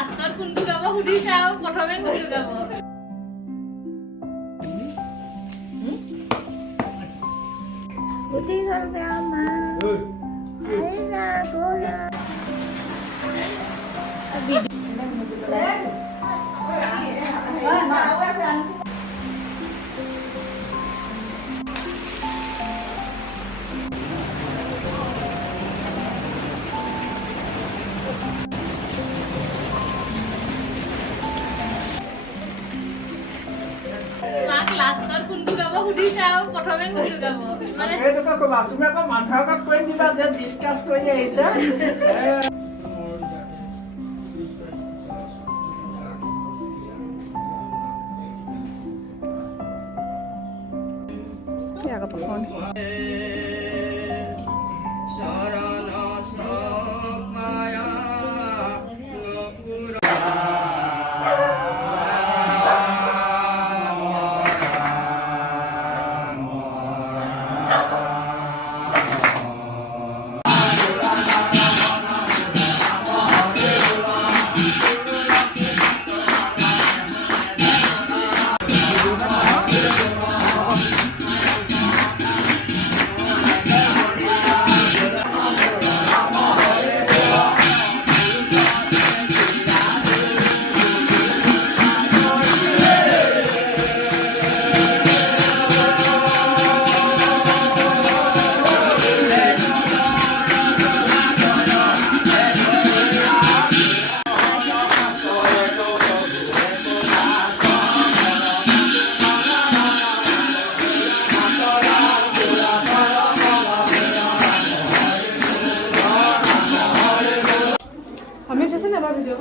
লাষ্টত কোনটো গাব সুধিছা আৰু প্ৰথমে কোনটো গাব Putih sampai aman. Aina gola. মাক লাষ্টত কোনটো গাব সুধিছা আৰু প্ৰথমে কোনটো গাব মানে এইটোকে ক'বা তুমি আকৌ মানুহৰ আগত কৈ দিবা যে ডিছকাছ কৰি আহিছে Kami biasanya apa video?